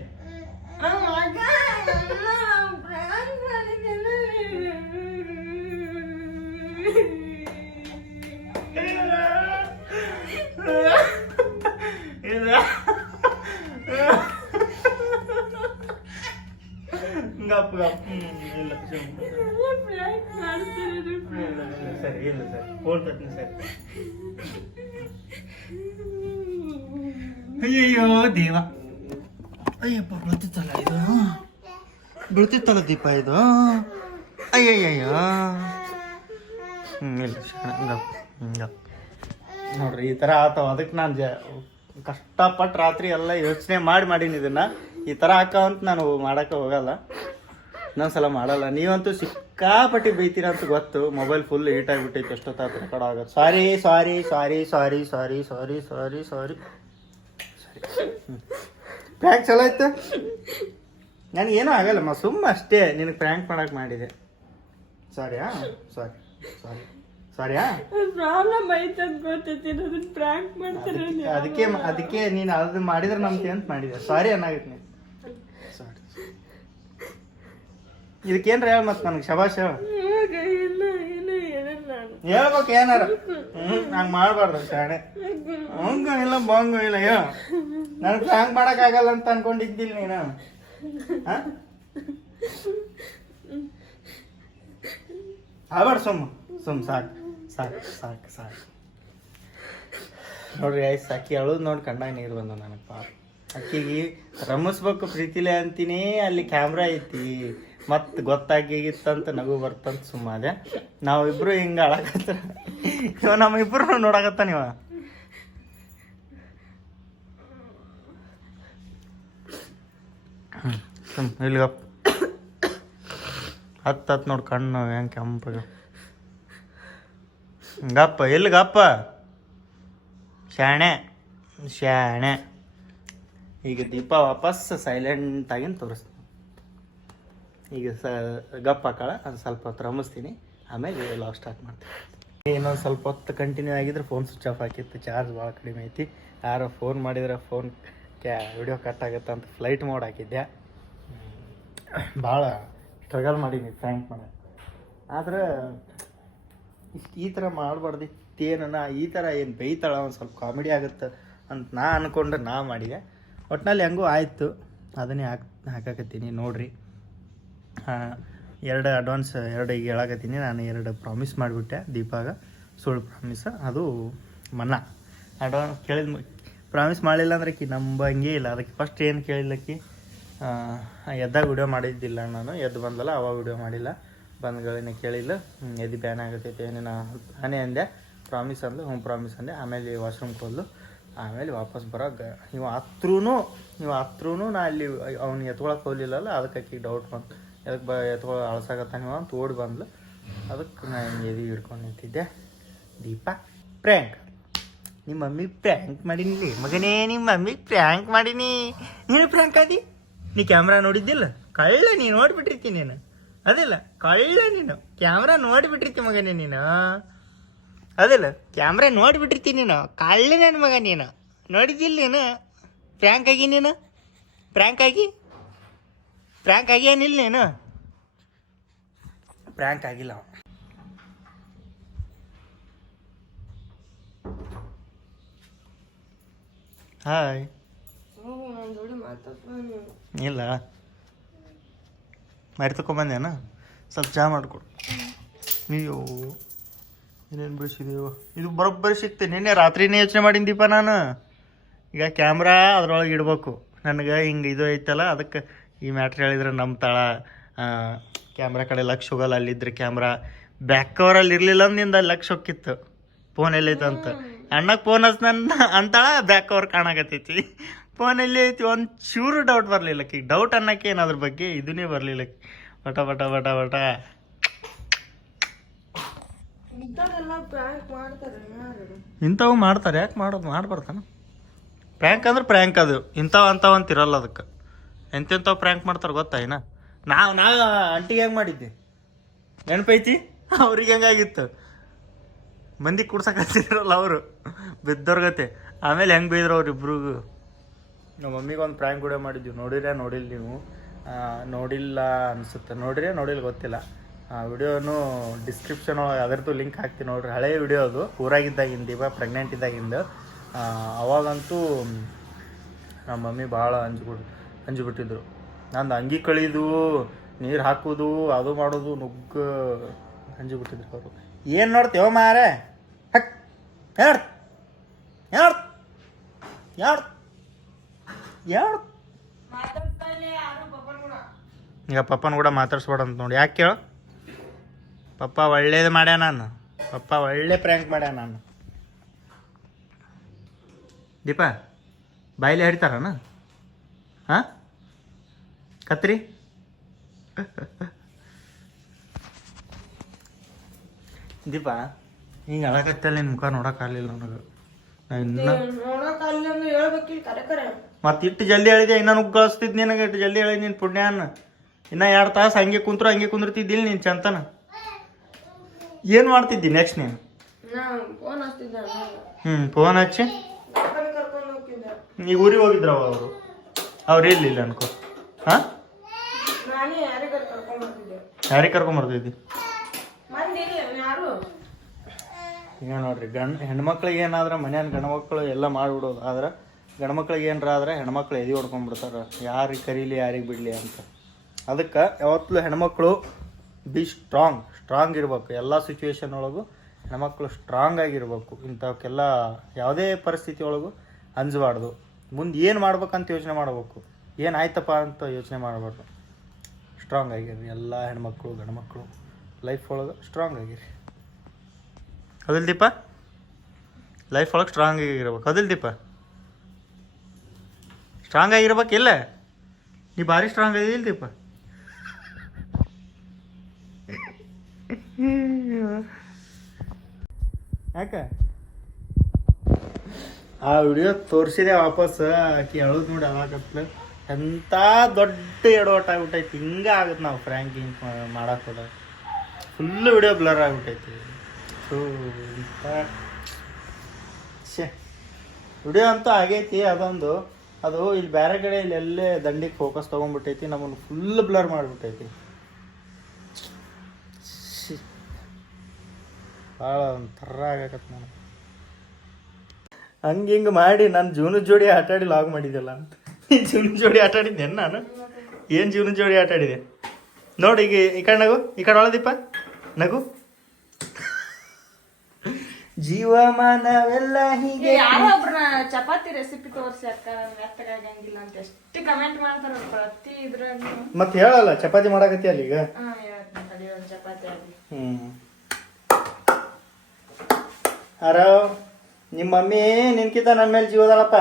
ಗಪ್ ಗಪ್. ಇಲ್ಲ ಸರಿ ಇಲ್ಲ ಸರಿ ಫೋನ್ ತರ್ತೀನಿ ಸರಿ. ಅಯ್ಯಯ್ಯೋ ದೇವ. ಅಯ್ಯಪ್ಪ ಬೀಳ್ತಿತ್ತಲ್ಲ ದೀಪ ಇದು. ಅಯ್ಯಯ್ಯಯ್ಯೋ. ಇಲ್ಲ ಗಪ್ ನೋಡ್ರಿ ಈ ಥರ ಆತಾವ. ಅದಕ್ಕೆ ನಾನು ಕಷ್ಟಪಟ್ಟು ರಾತ್ರಿ ಎಲ್ಲ ಯೋಚನೆ ಮಾಡೀನಿ ಇದನ್ನ. ಈ ಥರ ಹಾಕವಂತ ನಾನು ಮಾಡೋಕ್ಕೆ ಹೋಗಲ್ಲ. ಇನ್ನೊಂದ್ಸಲ ಮಾಡಲ್ಲ. ನೀವಂತೂ ಸಿಕ್ಕಾಪಟ್ಟಿ ಬೈತೀರ ಅಂತ ಗೊತ್ತು. ಮೊಬೈಲ್ ಫುಲ್ ಹೀಟ್ ಆಗಿಬಿಟ್ಟೈತೆ. ಎಷ್ಟೊತ್ತಾಗ ರೆಕಾರ್ಡ್ ಆಗೋದು. ಸಾರಿ ಸಾರಿ ಸಾರಿ ಸಾರಿ ಸಾರಿ ಸಾರಿ ಸಾರಿ ಸಾರಿ ಸರಿ. ಪ್ರ್ಯಾಂಕ್ ಚಲೋ ಆಯ್ತು. ನನಗೇನೂ ಆಗಲ್ಲಮ್ಮ, ಸುಮ್ಮ ಅಷ್ಟೇ ನಿನಗೆ ಪ್ರ್ಯಾಂಕ್ ಮಾಡಕ್ಕೆ ಮಾಡಿದೆ. ಸಾರಿಯಾ? ಸಾರಿ ಸಾರಿ ಸಾರಿಯಾ? ಪ್ರಾಬ್ಲಮ್ ಐತೆ ಅಂತ ಗೊತ್ತೈತಿ, ಅದನ್ನ ಪ್ರ್ಯಾಂಕ್ ಮಾಡ್ತಾರೆ. ಅದಕ್ಕೆ ನೀನು ಅದು ಮಾಡಿದ್ರೆ ನಂಬ್ತಿ ಅಂತ ಮಾಡಿದೆ. ಸಾರಿ ಅನ್ನಾಗತ್ತೆ ನೀನು. ಸಾರಿ. ಇದಕ್ಕೇನ್ರ ಹೇಳ ಮತ್ತೆ ನನಗೆ ಶಬಾಷ್ ಹೇಳ್ಬೇಕು ಏನಾರ. ಹಂಗೆ ಮಾಡಬಾರ್ದು ಶಾಣೆ. ಹಂಗೂ ಇಲ್ಲ ಬಂಗು ಇಲ್ಲ. ಹೇಳ ನನಗೆ ಪ್ರ್ಯಾಂಕ್ ಮಾಡೋಕ್ಕಾಗಲ್ಲ ಅಂತ ಅನ್ಕೊಂಡಿದ್ದಿಲ್ಲ ನೀನು. ಆಬಾರ್ದು ಸುಮ್ಮ ಸಾಕು ಸಾಕು ಸಾಕು ಸಾಕು ನೋಡ್ರಿ. ಆಯ್ತು ಸಾಕಿ ಅಳೋದು ನೋಡಿ ಕಣ್ಣಾಗ ನೀರು ಬಂದ ನನಗೆ. ಪಾಪ ಅಕ್ಕಿಗೆ ರಮಿಸ್ಬೇಕು ಪ್ರೀತಿಲೇ ಅಂತೀನಿ. ಅಲ್ಲಿ ಕ್ಯಾಮ್ರಾ ಐತಿ ಮತ್ತು ಗೊತ್ತಾಗಿತ್ತಂತ ನಗು ಬರ್ತಂತ ಸುಮ್ಮ ಅದೇ. ನಾವಿಬ್ರು ಹಿಂಗೆ ಅಳಕತ್ತ. ಇವ ನಮ್ಮಿಬ್ರು ನೋಡಕತ್ತ ನೀವ. ಇಲ್ಲಿಗಪ್ಪ ಹತ್ತು ನೋಡಿ ಕಣ್ಣು ಹೆಂಗೆ ಕೆಂಪಗ. ಗಪ್ಪ ಎಲ್ಲಿಗಪ್ಪ ಶಾಣೆ ಶಾಣೆ. ಈಗ ದೀಪ ವಾಪಸ್ ಸೈಲೆಂಟಾಗಿನ ತೋರಿಸ್ತೀನಿ. ಈಗ ಗಪ್ಪ ಹಾಕಳ ಅದು ಸ್ವಲ್ಪ ಹೊತ್ತು ರಮಿಸ್ತೀನಿ. ಆಮೇಲೆ ಲಾಗ್ ಸ್ಟಾರ್ಟ್ ಮಾಡ್ತೀನಿ. ಇನ್ನೊಂದು ಸ್ವಲ್ಪ ಹೊತ್ತು ಕಂಟಿನ್ಯೂ ಆಗಿದ್ರೆ ಫೋನ್ ಸ್ವಿಚ್ ಆಫ್ ಆಗಿತ್ತು. ಚಾರ್ಜ್ ಭಾಳ ಕಡಿಮೆ ಐತಿ. ಯಾರೋ ಫೋನ್ ಮಾಡಿದ್ರೆ ಫೋನ್ ವಿಡಿಯೋ ಕಟ್ ಆಗುತ್ತೆ ಅಂತ ಫ್ಲೈಟ್ ಮೋಡ್ ಹಾಕಿದ್ದೆ. ಭಾಳ ಸ್ಟ್ರಗಲ್ ಮಾಡೀನಿ ಪ್ರ್ಯಾಂಕ್ ಮಾಡೋದು. ಆದ್ರೆ ಈ ಥರ ಮಾಡಬಾರ್ದಿತ್ತೇನ. ಈ ಥರ ಏನು ಬೈತಾಳ ಒಂದು ಸ್ವಲ್ಪ ಕಾಮಿಡಿ ಆಗುತ್ತೆ ಅಂತ ನಾ ಅಂದ್ಕೊಂಡ್ರೆ ನಾ ಮಾಡಿದೆ. ಒಟ್ಟಿನಲ್ಲಿ ಹೆಂಗೂ ಆಯಿತು. ಅದನ್ನೇ ಹಾಕಕತ್ತೀನಿ ನೋಡಿರಿ. 2 ಅಡ್ವಾನ್ಸ್ 2 ಈಗ ಹೇಳಕತ್ತೀನಿ. ನಾನು 2 ಪ್ರಾಮಿಸ್ ಮಾಡಿಬಿಟ್ಟೆ ದೀಪಾಗ. ಸುಳ್ಳು ಪ್ರಾಮಿಸ್. ಅದು ಮನ್ನಾ. ಅಡ್ವಾನ್ಸ್ ಕೇಳಿದ ಪ್ರಾಮಿಸ್ ಮಾಡಲಿಲ್ಲ ಅಂದ್ರೆ ನಂಬಂಗೇ ಇಲ್ಲ. ಅದಕ್ಕೆ ಫಸ್ಟ್ ಏನು ಕೇಳಿಲ್ಲಕ್ಕಿ ಎದ್ದಾಗ ವಿಡಿಯೋ ಮಾಡಿದ್ದಿಲ್ಲ ನಾನು. ಎದ್ದು ಬಂದಲ್ಲ ಅವಾಗ ವಿಡಿಯೋ ಮಾಡಿಲ್ಲ. ಬಂದ್ಗಳಿನ ಕೇಳಿಲ್ಲ. ಎದ್ದು ಬ್ಯಾನ್ ಆಗತ್ತೈತೆ ಏನೇನು ನಾನೇ ಅಂದೆ. ಪ್ರಾಮಿಸ್ ಅಂದು ಪ್ರಾಮಿಸ್ ಅಂದೆ. ಆಮೇಲೆ ವಾಶ್ರೂಮ್ಗೆ ಹೋದ್ಲು. ಆಮೇಲೆ ವಾಪಸ್ ಬರೋಕೆ ಇವ ಹತ್ರೂ ನಾ ಅಲ್ಲಿ ಅವ್ನಿಗೆ ಎತ್ಕೊಳಕ್ಕೆ ಹೋಗ್ಲಿಲ್ಲಲ್ಲ. ಅದಕ್ಕೆ ಆಕಿಗೆ ಡೌಟ್ ಬಂತು. ಎದಕ್ಕೆ ಎತ್ಕೊಳ್ಳೋ ಅಳಸಾಗತ್ತಾನೆ ಅಂತ ಓಡಿ ಬಂದ್ಲು. ಅದಕ್ಕೆ ನಾನು ಹಿಂಗೆ ಎದಿ ಹಿಡ್ಕೊಂಡು ನಿಂತಿದ್ದೆ. ದೀಪ ಪ್ರ್ಯಾಂಕ್. ನಿಮ್ಮ ಮಮ್ಮಿ ಪ್ರ್ಯಾಂಕ್ ಮಾಡೀನಿ ಮಗನೇ. ನಿಮ್ಮ ಮಮ್ಮಿ ಪ್ರ್ಯಾಂಕ್ ಮಾಡೀನಿ. ನೀನು ಪ್ರ್ಯಾಂಕ್ ಆದಿ. ನೀ ಕ್ಯಾಮ್ರಾ ನೋಡಿದ್ದಿಲ್ಲ. ಕಳ್ಳ ನೀನು ನೋಡಿಬಿಟ್ಟಿರ್ತೀನಿ ನೀನು. ಅದಿಲ್ಲ ಕಳ್ಳ ನೀನು. ಕ್ಯಾಮ್ರಾ ನೋಡಿಬಿಟ್ಟಿರ್ತಿ ಮಗನೇ ನೀನು. ಅದಿಲ್ಲ ಕ್ಯಾಮ್ರಾ ನೋಡಿಬಿಟ್ಟಿರ್ತೀನಿ ನೀನು. ಕಳ್ಳ ನನ್ನ ಮಗ ನೀನು. ನೋಡಿದ್ದಿಲ್ಲ ನೀನು. ಪ್ರ್ಯಾಂಕ್ ಆಗಿ ನೀನು. ಪ್ರ್ಯಾಂಕ್ ಆಗಿ ಏನಿಲ್ಲ ನೀನು. ಪ್ರ್ಯಾಂಕ್ ಆಗಿಲ್ಲ. ಹಾಯ್. ಇಲ್ಲ ಮರಿ ತಗೊಂಬಂದೇನ. ಸ್ವಲ್ಪ ಚಹಾ ಮಾಡಿಕೊಡು. ನೀವು ಏನೇನು ಬೆಳೆಸಿದೀವ. ಇದು ಬರೋಬ್ಬರಿ ಸಿಕ್ತೆ. ನಿನ್ನೆ ರಾತ್ರಿನೇ ಯೋಚನೆ ಮಾಡೀನಿ ದೀಪ ನಾನು. ಈಗ ಕ್ಯಾಮ್ರಾ ಅದ್ರೊಳಗೆ ಇಡ್ಬೇಕು. ನನಗೆ ಹಿಂಗೆ ಇದು ಐತಲ್ಲ ಅದಕ್ಕೆ ಈ ಮ್ಯಾಟ್ರ್ ಹೇಳಿದ್ರೆ ನಂಬ್ತಾಳ. ಕ್ಯಾಮ್ರಾ ಕಡೆ ಲಕ್ಷ ಹೋಗಲ್ಲ. ಅಲ್ಲಿದ್ರೆ ಕ್ಯಾಮ್ರಾ ಬ್ಯಾಕ್ ಕವರಲ್ಲಿ ಇರಲಿಲ್ಲ ನಿಂದ ಲಕ್ಷ ಹೋಗಿತ್ತು. ಫೋನ್ ಎಲ್ಲೈತೆ ಅಂತ ಅಣ್ಣಗೆ ಫೋನ್ ಹಚ್ಚ ನನ್ನ ಅಂತಾಳ. ಬ್ಯಾಕ್ ಕವರ್ ಕಾಣಕತ್ತೈತಿ. ಫೋನ್ ಎಲ್ಲಿ ಐತಿ ಒಂದು ಚೂರು ಡೌಟ್ ಬರಲಿಲ್ಲ. ಈಗ ಡೌಟ್ ಅನ್ನೋಕ್ಕೆ ಏನು ಅದ್ರ ಬಗ್ಗೆ ಇದನ್ನೇ ಬರಲಿಲ್ಲ. ಬಟ ಬಟ ಬಟ ಬಟ ಇಂಥದ್ದೆಲ್ಲ ಪ್ರ್ಯಾಂಕ್ ಮಾಡ್ತಾರೆ ಯಾರು? ಇಂಥವು ಮಾಡ್ತಾರೆ, ಯಾಕೆ ಮಾಡ್ಬಾರ್ದಾನ? ಪ್ರ್ಯಾಂಕ್ ಅಂದ್ರೆ ಪ್ರ್ಯಾಂಕ್ ಅದು, ಇಂಥವು ಅಂಥವು ಅಂತ ಇರಲ್ಲ ಅದಕ್ಕೆ. ಎಂತೆಂಥವು ಪ್ರ್ಯಾಂಕ್ ಮಾಡ್ತಾರೆ ಗೊತ್ತಾ? ಇನ್ನ ನಾವು ಆಂಟಿಗೆ ಹೆಂಗೆ ಮಾಡಿದ್ದೆ ನೆನಪೈತಿ? ಅವ್ರಿಗೆ ಹೆಂಗಾಗಿತ್ತು, ಮಂದಿ ಕುಡ್ಸಕತ್ತಿದ್ರಲ್ಲ ಅವರು ಬಿದ್ದವ್ರಗತೆ. ಆಮೇಲೆ ಹೆಂಗೆ ಬೈದ್ರು ಅವ್ರಿಬ್ರಿಗೂ. ನಮ್ಮ ಮಮ್ಮಿಗೆ ಒಂದು ಪ್ರ್ಯಾಂಕ್ ಕೂಡ ಮಾಡಿದ್ವಿ, ನೋಡಿಲ್ಲ ನೀವು? ನೋಡಿಲ್ಲ ಅನಿಸುತ್ತೆ, ನೋಡಿಲ್ಲ ಗೊತ್ತಿಲ್ಲ. ವಿಡಿಯೋನು ಡಿಸ್ಕ್ರಿಪ್ಷನ್ ಒಳಗೆ ಅದರದ್ದು ಲಿಂಕ್ ಹಾಕ್ತೀನಿ ನೋಡ್ರಿ. ಹಳೆಯ ವಿಡಿಯೋ ಅದು, ಊರಾಗಿದ್ದಾಗಿಂದ, ಇವಾಗ ಪ್ರೆಗ್ನೆಂಟ್ ಇದ್ದಾಗಿಂದ. ಅವಾಗಂತೂ ನಮ್ಮ ಮಮ್ಮಿ ಭಾಳ ಅಂಜಿಬಿಟ್ಟಿದ್ರು. ನಂದು ಅಂಗಿ ಕಳೀದು, ನೀರು ಹಾಕೋದು, ಅದು ಮಾಡೋದು, ಅಂಜಿಬಿಟ್ಟಿದ್ರು ಅವರು. ಏನು ನೋಡ್ತೇವ ಮಾರೆ, ಹಕ್ ಯಾರು ಈಗ ಪಪ್ಪನ ಕೂಡ ಮಾತಾಡ್ಸ್ಬೇಡ ಅಂತ ನೋಡಿ. ಯಾಕೆ ಕೇಳು? ಪಪ್ಪ ಒಳ್ಳೇದು ಮಾಡ್ಯ, ನಾನು ಪಪ್ಪ ಒಳ್ಳೆ ಪ್ರ್ಯಾಂಕ್ ಮಾಡ್ಯ ನಾನು. ದೀಪ ಬಾಯಿಲೆ ಹರಿತಾರನ? ಹಾಂ ಕತ್ರಿ ದೀಪ ಹಿಂಗೆ ಅಳಕತ್ತಲ್ಲ, ನಿನ್ನ ಮುಖ ನೋಡೋಕ್ಕಾಗಲಿಲ್ಲ ನನಗೆ. ಮತ್ತೆ ಇಟ್ಟು ಜಲ್ದಿ ಹೇಳಿದೆ, ಇನ್ನೂ ನುಗ್గు ಕಳಿಸ್ತಿದ್ ನಿನಗೆ. ಇಟ್ಟು ಜಲ್ದಿ ಹೇಳಿ ನೀನು ಪುಣ್ಯಾನ. ಇನ್ನೂ 2 ತಾಸು ಹಂಗೆ ಕುಂದ್ರತಿದ್ದಿಲ್ಲ ನೀನು ಚಂತನ. ಏನು ಮಾಡ್ತಿದ್ದಿ ನೆಕ್ಸ್ಟ್ ನೀನು? ಫೋನ್ ಹಚ್ಚಿ ಈಗ ಊರಿಗೆ ಹೋಗಿದ್ರ ಅವ್ರು ಇರ್ಲಿಲ್ಲ ಅನ್ಕೋ. ಹಾಂ ಯಾರಿಗೆ ಕರ್ಕೊಂಬರ್ತಿದ್ದಿ? ಈಗ ನೋಡ್ರಿ, ಹೆಣ್ಮಕ್ಳಿಗೆ ಏನಾದ್ರೆ ಮನ್ಯಾನ ಗಂಡ್ಮಕ್ಳು ಎಲ್ಲ ಮಾಡಿಬಿಡೋದು. ಆದ್ರೆ ಗಂಡ್ಮಕ್ಳಿಗೆ ಏನಾರ ಆದ್ರೆ ಹೆಣ್ಮಕ್ಳು ಎದೆ ಹೊಡ್ಕೊಂಡ್ಬಿಡ್ತಾರೆ, ಯಾರಿಗೆ ಕರೀಲಿ ಯಾರಿಗೆ ಬಿಡಲಿ ಅಂತ. ಅದಕ್ಕೆ ಯಾವತ್ತೂ ಹೆಣ್ಮಕ್ಳು ಬಿ ಸ್ಟ್ರಾಂಗ್ ಇರ್ಬೇಕು. ಎಲ್ಲ ಸಿಚುವೇಶನ್ ಒಳಗೂ ಹೆಣ್ಮಕ್ಳು ಸ್ಟ್ರಾಂಗ್ ಆಗಿರ್ಬೇಕು. ಇಂಥವಕ್ಕೆಲ್ಲ ಯಾವುದೇ ಪರಿಸ್ಥಿತಿ ಒಳಗೂ ಅಂಜಬಾರ್ದು. ಮುಂದೆ ಏನು ಮಾಡ್ಬೇಕಂತ ಯೋಚನೆ ಮಾಡ್ಬೇಕು, ಏನಾಯ್ತಪ್ಪ ಅಂತ ಯೋಚನೆ ಮಾಡಬಾರ್ದು. ಸ್ಟ್ರಾಂಗ್ ಆಗಿರಿ ಎಲ್ಲ ಹೆಣ್ಮಕ್ಳು ಗಂಡ್ಮಕ್ಳು ಲೈಫ್ ಒಳಗೆ ಸ್ಟ್ರಾಂಗ್ ಆಗಿರಿ. ಅದಿಲ್ಲ ದೀಪ, ಲೈಫ್ ಒಳಗೆ ಸ್ಟ್ರಾಂಗ್ ಆಗಿರ್ಬೇಕು. ಅದಿಲ್ಲ ದೀಪ, ಸ್ಟ್ರಾಂಗ್ ಆಗಿರ್ಬೇಕಿಲ್ಲ? ನೀ ಭಾರಿ ಸ್ಟ್ರಾಂಗ್ ಆಗಿಲ್ಲ ದೀಪ. ಯಾಕೆ ಆ ವಿಡಿಯೋ ತೋರಿಸಿದೆ ವಾಪಸ್, ಆಕಿ ಹೇಳೋದು ನೋಡಿ ಅವಾಗತ್ಲ ಎಂಥ ದೊಡ್ಡ ಎಡವಟ್ ಆಗ್ಬಿಟ್ಟೈತಿ. ಹಿಂಗೆ ಆಗುತ್ತೆ ನಾವು ಫ್ರ್ಯಾಂಕ್ ಹಿಂಗೆ ಮಾಡಕ್ಕೆ ಹೋದಾಗ. ಫುಲ್ಲು ವಿಡಿಯೋ ಬ್ಲರ್ ಆಗ್ಬಿಟ್ಟೈತಿ. ಸೊ ವಿಡಿಯೋ ಅಂತೂ ಆಗೈತಿ ಅದೊಂದು. ಅದು ಇಲ್ಲಿ ಬೇರೆ ಕಡೆ ಇಲ್ಲಿ ಎಲ್ಲೇ ದಂಡಿಗೆ ಫೋಕಸ್ ತೊಗೊಂಡ್ಬಿಟ್ಟೈತಿ, ನಮ್ಮನ್ನು ಫುಲ್ ಬ್ಲರ್ ಮಾಡಿಬಿಟ್ಟೈತಿ. ಭಾಳ ಒಂಥರ ಆಗಕತ್ತು ನಾನು. ಹಿಂಗೆ ಮಾಡಿ ನಾನು ಜೀವನದ ಜೋಡಿ ಆಟಾಡಿ ಲಾಗ್ ಮಾಡಿದ್ದೆಲ್ಲ ಅಂತ. ಜೀವನದ ಜೋಡಿ ಆಟಾಡಿದ್ದೇನೆ ನಾನು? ಏನು ಜೀವನದ ಜೋಡಿ ಆಟಾಡಿದೆ ನೋಡಿ. ಈಗ ಈ ಕಡೆ ನಗು, ಈ ಕಡೆ ಒಳದೀಪ ನಗು. ಜೀವಮಾನವೆಲ್ಲ ಹೀಗೆ. ಚಪಾತಿ ರೆಸಿಪಿ ತೋರಿಸಿ ಅಕ್ಕ ಮೆತ್ತಗಾಗಂಗಿಲ್ಲ ಅಂತ ಎಷ್ಟು ಕಮೆಂಟ್ ಮಾಡ್ತಾರ ಪ್ರತಿ ಇದ್ರಾಗ. ಮತ್ತೆ ಹೇಳಲ್ಲ ಚಪಾತಿ ಮಾಡಾಕತ್ತಿ ಅಲ್ಲಿ ಈಗ. ಚಪಾತಿ ಆಗಿ ಅರೋ ನಿಮ್ಮ ಮಮ್ಮಿ ನಿನ್ಕಿಂತ ನನ್ನ ಮೇಲೆ ಜೀವದಾಳಪ್ಪ,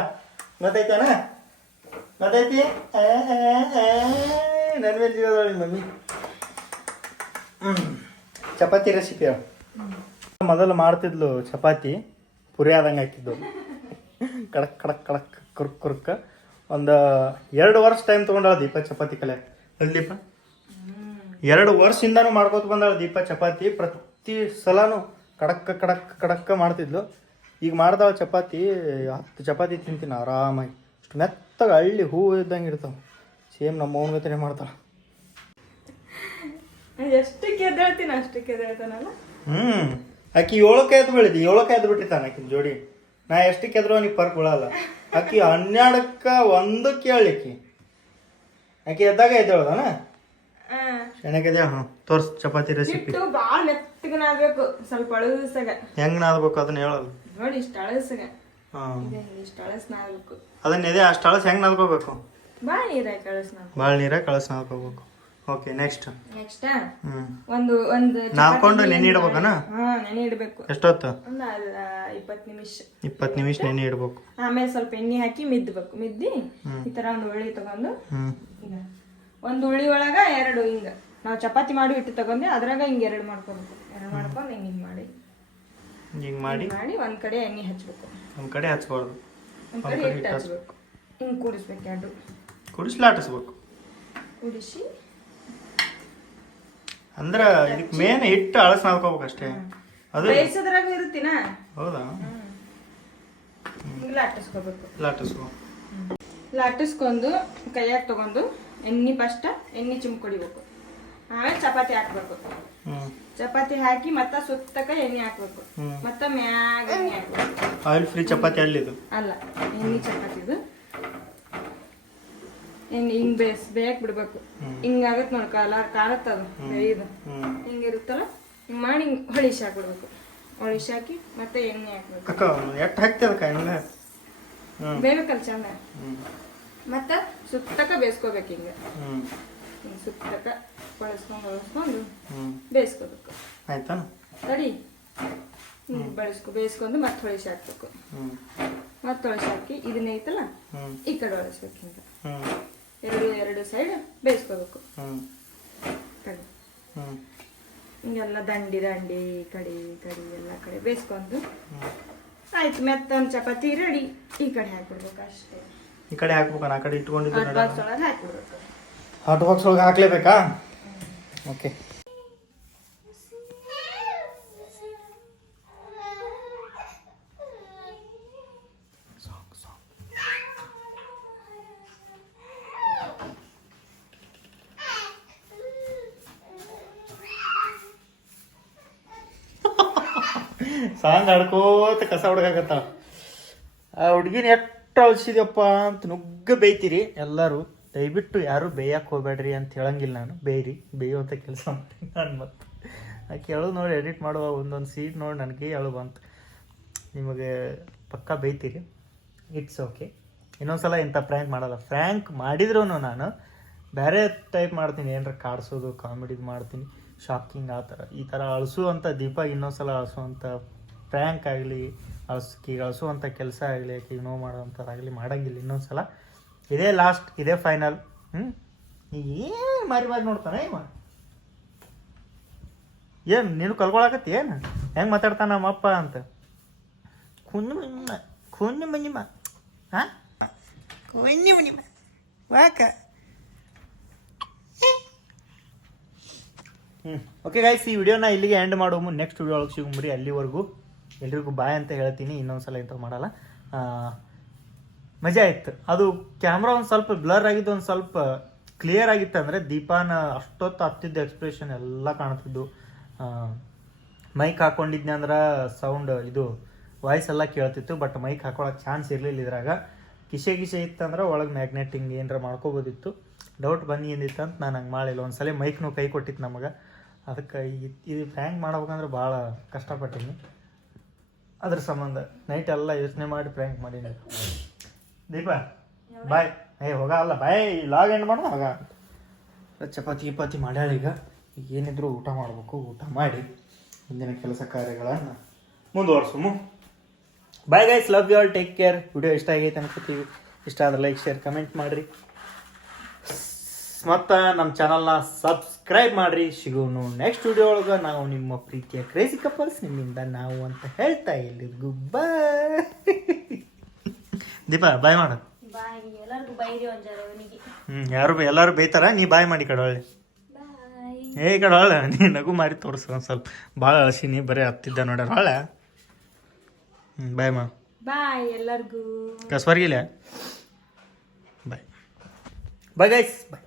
ಗೊತ್ತೈತೇನ? ಗೊತ್ತೈತಿ? ನನ್ನ ಮೇಲೆ ಜೀವದಾಳ ನಿಮ್ಮ ಮಮ್ಮಿ. ಚಪಾತಿ ರೆಸಿಪಿ ಮೊದಲು ಮಾಡ್ತಿದ್ಲು. ಚಪಾತಿ ಪುರಿ ಆದಂಗೆ ಹಾಕಿದ್ದು, ಕಡಕ್ ಕಡಕ್ ಕಡಕ್ ಕುರ್ಕ. ಒಂದು 2 ವರ್ಷ ಟೈಮ್ ತೊಗೊಂಡಾಳ ದೀಪ ಚಪಾತಿ ಕಲೆ. ಅಲ್ಲಿ ದೀಪ 2 ವರ್ಷದಿಂದಾನು ಮಾಡ್ಕೋತ ಬಂದಾಳ ದೀಪ ಚಪಾತಿ. ಪ್ರತಿ ಸಲನೂ ಕಡಕ್ಕ ಕಡಕ್ ಕಡಕ್ಕ ಮಾಡ್ತಿದ್ಲು. ಈಗ ಮಾಡ್ದಾಳ ಚಪಾತಿ 10 ಚಪಾತಿ ತಿಂತೀನಿ ಆರಾಮಾಗಿ. ಅಷ್ಟು ಮೆತ್ತಗೆ ಹಳ್ಳಿ ಹೂವು ಇದ್ದಂಗೆ ಇರ್ತಾವೆ. ಸೇಮ್ ನಮ್ಮ ಅವ್ನ ಗತಿನೇ ಮಾಡ್ತಾಳೆ. ಎಷ್ಟಕ್ಕೆ ಎದ್ದೇಳ್ತೀನಿ ಅಷ್ಟಕ್ಕೆ ಎದ್ದೇಳ್ತಾನಲ್ಲ. ಆಕಿ 7ಕ್ಕೆ ಎದ್ದು ಬೆಳಿತಿ, 7ಕ್ಕೆ ಎದ್ದು ಬಿಟ್ಟಿರ್ತಾನೆ ಆಕಿನ ಜೋಡಿ. ನಾ ಎಷ್ಟಕ್ಕೆ ಎದ್ರು ಅವನಿಗೆ ಪರ್ಕ್ ಬೀಳಲ್ಲ. ಆಕಿ 12ಕ್ಕೆ 1ಕ್ಕೆ ಹೇಳಲಿಕ್ಕಿ. ಆಕಿ ಎದ್ದಾಗ ಎದ್ದೇಳೋದಾನ ಶೆಣೆಗೆ. ತೋರ್ಸ್ ಚಪಾತಿ ರೆಸಿಪಿ. ಭಾಳ ಮೆತ್ತಗೆ ನಾದ್ಬೇಕು, ಸ್ವಲ್ಪ ಅಳಸಾಗ. ಹೆಂಗ್ ನಾದ್ಬೇಕು ಅದನ್ನ ಹೇಳಲ್ಲ ನೋಡಿ. ಇಷ್ಟ ಅಳಸಾಗ, ಇಷ್ಟ ಅಳಸ್ ನಾದ್ಬೇಕು. ಅದನ್ನ ಇದೆ ಅಷ್ಟು ಅಳಸ್ ಹೆಂಗ್ ನಾದ್ಕೋಬೇಕು? ಭಾಳ ನೀರಾಗಿ ಕಳಸ್ ನಾದ್ಬೇಕು. ಭಾಳ ನೀರಾಗಿ ಕಳಸ್ ನಾದ್ಕೋಬೇಕು. ಓಕೆ ನೆಕ್ಸ್ಟ್ ಒಂದು ನಾದ್ಕೊಂಡು ನೆನೆ ಇಡ್ಬೇಕನ? ನೆನೆ ಇಡ್ಬೇಕು. ಎಷ್ಟೊತ್ತು? ಒಂದು 20 ನಿಮಿಷ. 20 ನಿಮಿಷ ನೆನೆ ಇಡ್ಬೇಕು. ಆಮೇಲೆ ಸ್ವಲ್ಪ ಎಣ್ಣೆ ಹಾಕಿ ಮಿದ್ಬೇಕು. ಮಿದ್ದಿ ಈ ತರ ಒಂದು ಉಳ್ಳಿ ತಗೊಂಡು, ಒಂದು ಉಳ್ಳಿ ಒಳಗ 2 ಹಿಂಗ ನಾವು ಚಪಾತಿ ಮಾಡಿ ಇಟ್ಟು ತಗೊಂಡೆ ಅದ್ರಾಗ ಹಿಂಗೆ 2 ಮಾಡ್ಕೊಬೇಕು. 2 ಮಾಡ್ಕೊಂಡು ಹಿಂಗೆ ಮಾಡಿ ಹಿಂಗೆ ಮಾಡಿ ಮಾಡಿ ಒಂದು ಕಡೆ ಎಣ್ಣೆ ಹಚ್ಬೇಕು, ಒಂದು ಕಡೆ ಹಚ್ಬಾರ್ದು, ಒಂದು ಕಡೆ ಹಿಟ್ಟು ಹಚ್ಬೇಕು. ಹಿಂಗೆ ಕೂಡಿಸ್ಬೇಕು, ಎರಡು ಕುಡಿಸ್ಲಾಟಿಸ್ಬೇಕು. ಕೂಡಿಸಿ ಅಂದ್ರೆ ಇದಕ್ಕೆ ಮೇನ್ ಹಿಟ್ಟು ಅಳಸ್ ನಾದ್ಕೋಬೇಕು ಅಷ್ಟೇ. ಅದು ಬೇಯಿಸೋದ್ರಾಗ ಇರುತ್ತೀನ. ಹೌದಾ? ಹಿಂಗೆ ಲಾಟಿಸ್ಕೋಬೇಕು. ಲಾಟಿಸ್ಕೊಂಡು ಕೈಯಾಗ ತಗೊಂಡು ಎಣ್ಣೆ ಫಸ್ಟ್ ಎಣ್ಣೆ ಚಿಮ್ಕೊಡಿಬೇಕು. ಆಮೇಲೆ ಚಪಾತಿ ಹಾಕ್ಬೇಕು. ಚಪಾತಿ ಹಾಕಿ ಮತ್ತೆ ಸುತ್ತಕ ಎಣ್ಣೆ ಹಾಕ್ಬೇಕು. ಮತ್ತೆ ಮ್ಯಾಗ ಎಣ್ಣೆ ಹಾಕ್ಬೇಕು. ಆಯಿಲ್ ಫ್ರೀ ಚಪಾತಿ ಅಲ್ಲಿದು ಅಲ್ಲ, ಎಣ್ಣೆ ಚಪಾತಿದು. ಎಣ್ಣೆ ಹಿಂಗ್ ಬೇಯಕ್ ಬಿಡ್ಬೇಕು. ಹಿಂಗಾಗತ್ ನೋಡ್, ಕಾಲತ್ತದು ಬೇಯ್ದು ಹಿಂಗಿರುತ್ತಲ್ಲ, ಹಿಂಗ್ ಮಾಡಿ ಹಿಂಗ್ ಹೊಳಿಸಿ ಹಾಕ್ಬಿಡ್ಬೇಕು. ಹೊಳಿಸಿ ಹಾಕಿ ಮತ್ತೆ ಎಣ್ಣೆ ಹಾಕ್ಬೇಕು. ಎಷ್ಟು ಹಾಕ್ತದ ಬೇಯ್ಬೇಕಲ್ಲ ಚಂದ. ಮತ್ತೆ ಸುತ್ತಕ ಬೇಯಿಸ್ಕೋಬೇಕು. ಹಿಂಗ ಹಿಂಗ್ ಸುತ್ತಕ ಬಳಸ್ಕೊಂಡು ಬೇಯಿಸ್ಕೋಬೇಕು. ಆಯ್ತಾ? ತಡಿ, ಹಿಂಗ್ ಬೇಯಿಸ್ಕೊಂಡು ಮತ್ತೆ ಹೊಳಿಸಿ ಹಾಕ್ಬೇಕು. ಮತ್ತೆ ಹೊಳಿಸಿ ಹಾಕಿ ಇದನ್ನ ಐತಲ್ಲ ಈ ಕಡೆ ಹೊಳಿಸ್ಬೇಕು. ಹಿಂಗ ಎರಡು ಸೈಡ್ ಬೇಯಿಸ್ಕೋಬೇಕು. ಕಡೆ ಹಿಂಗೆಲ್ಲ ದಂಡಿ ಕಡೆ ಎಲ್ಲ ಕಡೆ ಬೇಯಿಸ್ಕೊಂಡು ಆಯ್ತು. ಮೆತ್ತನ ಚಪಾತಿ ರೆಡಿ. ಈ ಕಡೆ ಹಾಕ್ಬಿಡ್ಬೇಕು ಅಷ್ಟೇ. ಈ ಕಡೆ ಹಾಕ್ಬೇಕು, ಆ ಕಡೆ ಇಟ್ಕೊಂಡಿದ್ದು ಹಾಟ್ ಬಾಕ್ಸ್ ಒಳಗೆ ಹಾಕ್ಬಿಡ್ಬೇಕು. ಹಾಟ್ ಬಾಕ್ಸ್ ಒಳಗೆ ಹಾಕ್ಲೇಬೇಕಾ? ಓಕೆ. ಸಾಂಗ್ ಆಡ್ಕೋತ ಕಸ ಹುಡುಗಾಕತ್ತ. ಆ ಹುಡ್ಗಿನ ಎಷ್ಟು ಅಳ್ಸಿದ್ಯಪ್ಪ ಅಂತ ನುಗ್ಗ ಬೇಯ್ತೀರಿ ಎಲ್ಲರೂ. ದಯವಿಟ್ಟು ಯಾರು ಬೇಯಕ್ಕೆ ಹೋಗ್ಬೇಡ್ರಿ ಅಂತ ಹೇಳಂಗಿಲ್ಲ ನಾನು. ಬೇಯುವಂಥ ಕೆಲಸ ಮಾಡ್ತೀನಿ ನಾನು. ಮತ್ತೆ ಆಕೆ ಹೇಳೋದು ನೋಡಿ, ಎಡಿಟ್ ಮಾಡುವ ಒಂದೊಂದು ಸೀಟ್ ನೋಡಿ ನನಗೆ ಹೇಳು ಬಂತು. ನಿಮಗೆ ಪಕ್ಕ ಬೇಯ್ತೀರಿ, ಇಟ್ಸ್ ಓಕೆ. ಇನ್ನೊಂದ್ಸಲ ಇಂಥ ಫ್ರ್ಯಾಂಕ್ ಮಾಡಲ್ಲ. ಫ್ರ್ಯಾಂಕ್ ಮಾಡಿದ್ರೂ ನಾನು ಬೇರೆ ಟೈಪ್ ಮಾಡ್ತೀನಿ. ಏನಾರ ಕಾಡಿಸೋದು, ಕಾಮಿಡಿದು ಮಾಡ್ತೀನಿ, ಶಾಕಿಂಗ್ ಆ ಥರ. ಈ ಥರ ಅಳಿಸುವಂಥ ದೀಪ ಇನ್ನೊಂದ್ಸಲ ಅಳಿಸುವಂಥ ಫ್ರ್ಯಾಂಕ್ ಆಗಲಿ, ಅಳಿಸುವಂಥ ಕೆಲಸ ಆಗಲಿ, ಆಕೆಗೆ ನೋವು ಮಾಡೋವಂಥದ್ದಾಗಲಿ ಮಾಡಂಗಿಲ್ಲ ಇನ್ನೊಂದ್ಸಲ. ಇದೇ ಲಾಸ್ಟ್, ಇದೇ ಫೈನಲ್. ಏನು ಮಾರಿ ನೋಡ್ತಾನೆ ಏನು ನೀನು ಕಲ್ಕೊಳಕತ್ತಿ ಏನು ಹೆಂಗೆ ಮಾತಾಡ್ತಾನ ನಮ್ಮಪ್ಪ ಅಂತ. ಕುഞ്ഞു ಮನಿಮ ಹಾಂ ಕುഞ്ഞു ಮನಿಮ ವಾಕ. ಓಕೆ ಗೈಸ್, ಈ ವಿಡಿಯೋನ ಇಲ್ಲಿಗೆ ಎಂಡ್ ಮಾಡೋಮು. ನೆಕ್ಸ್ಟ್ ವಿಡಿಯೋ ಒಳಗೆ ಸಿಗುಂಬ್ರಿ. ಅಲ್ಲಿವರೆಗೂ ಎಲ್ರಿಗೂ ಬಾಯ್ ಅಂತ ಹೇಳ್ತೀನಿ. ಇನ್ನೊಂದ್ಸಲ ಇಂಥವು ಮಾಡಲ್ಲ. ಮಜಾ ಇತ್ತು. ಅದು ಕ್ಯಾಮ್ರಾ ಒಂದು ಸ್ವಲ್ಪ ಬ್ಲರ್ ಆಗಿದ್ದು, ಒಂದು ಸ್ವಲ್ಪ ಕ್ಲಿಯರ್ ಆಗಿತ್ತು ಅಂದರೆ ದೀಪಾನ ಅಷ್ಟೊತ್ತು ಹತ್ತಿದ್ದು ಎಕ್ಸ್ಪ್ರೆಷನ್ ಎಲ್ಲ ಕಾಣ್ತಿದ್ದು. ಮೈಕ್ ಹಾಕ್ಕೊಂಡಿದ್ನಿ ಅಂದ್ರೆ ಸೌಂಡ್ ಇದು ವಾಯ್ಸ್ ಎಲ್ಲ ಕೇಳ್ತಿತ್ತು. ಬಟ್ ಮೈಕ್ ಹಾಕೊಳಕ್ಕೆ ಚಾನ್ಸ್ ಇರಲಿಲ್ಲ ಇದ್ರಾಗ. ಕಿಸೆ ಇತ್ತಂದ್ರೆ ಒಳಗೆ ಮ್ಯಾಗ್ನೆಟಿಂಗ್ ಏನಾರ ಮಾಡ್ಕೋಬೋದಿತ್ತು. ಡೌಟ್ ಬಂದಿತ್ತು ಅಂತ ನಾನು ಹಂಗೆ ಮಾಡಿಲ್ಲ. ಒಂದ್ಸಲ ಮೈಕ್ನು ಕೈ ಕೊಟ್ಟಿತ್ತು ನಮಗೆ. ಅದಕ್ಕೆ ಇದು ಫ್ರ್ಯಾಂಕ್ ಮಾಡ್ಬೇಕಂದ್ರೆ ಭಾಳ ಕಷ್ಟಪಟ್ಟೀನಿ. ಅದ್ರ ಸಂಬಂಧ ನೈಟ್ ಎಲ್ಲ ಯೋಚನೆ ಮಾಡಿ ಫ್ರ್ಯಾಂಕ್ ಮಾಡೀನಿ. ದೀಪ ಬಾಯ್. ಹೋಗ ಅಲ್ಲ ಬಾಯ್, ಲಾಗ್ ಎಂಡ್ ಮಾಡೋ ಹೋಗ. ಚಪಾತಿ ಮಾಡ್ಯಾಳ. ಈಗ ಏನಿದ್ರು ಊಟ ಮಾಡಬೇಕು. ಊಟ ಮಾಡಿ ಮುಂದಿನ ಕೆಲಸ ಕಾರ್ಯಗಳನ್ನು ಮುಂದುವರ್ಸು. Bye guys, love you all, take care. Video ಇಷ್ಟ ಆಗೈತೆ ಅನ್ಕೋತೀವಿ. ಇಷ್ಟ ಆದ್ರೆ ಲೈಕ್, ಶೇರ್, ಕಮೆಂಟ್ ಮಾಡಿರಿ. ಮತ್ತು ನಮ್ಮ ಚಾನಲ್ನ ಸಬ್ಸ್ಕ್ರೈಬ್ ಮಾಡಿರಿ. ಸಿಗೋನು ನೆಕ್ಸ್ಟ್ ವಿಡಿಯೋ ಒಳಗೆ. ನಾವು ನಿಮ್ಮ ಪ್ರೀತಿಯ ಕ್ರೇಜಿ ಕಪಲ್ಸ್, ನಿಮ್ಮಿಂದ ನಾವು ಅಂತ ಹೇಳ್ತಾ ಎಲ್ಲಿರಿಗೂ ಬಾಯ್. ದೀಪ ಬಾಯ್ ಮಾಡು. ಎಲ್ಲರೂ ಬೈತಾರ, ನೀ ಬಾಯ್ ಮಾಡಿ ಕಡೆ ಒಳ್ಳೆ. ಈ ಕಡೆ ಒಳ್ಳೆ ನೀ ನಗು ಮಾರಿ ತೋರಿಸು. ಒಂದು ಸ್ವಲ್ಪ ಭಾಳ ಅಳಸಿನಿ, ಬರೀ ಹತ್ತಿದ್ದ ನೋಡ್ಯಾರ ಒಳ್ಳೆ. ಬಾಯ್ ಮಾ. ಬಾಯ್ ಎಲ್ಲರಿಗೂ. ಕಸ್ವರ್ಗಿಲ್ಲ. ಬಾಯ್ ಬಾಯ್ ಗೈಸ್ ಬಾಯ್.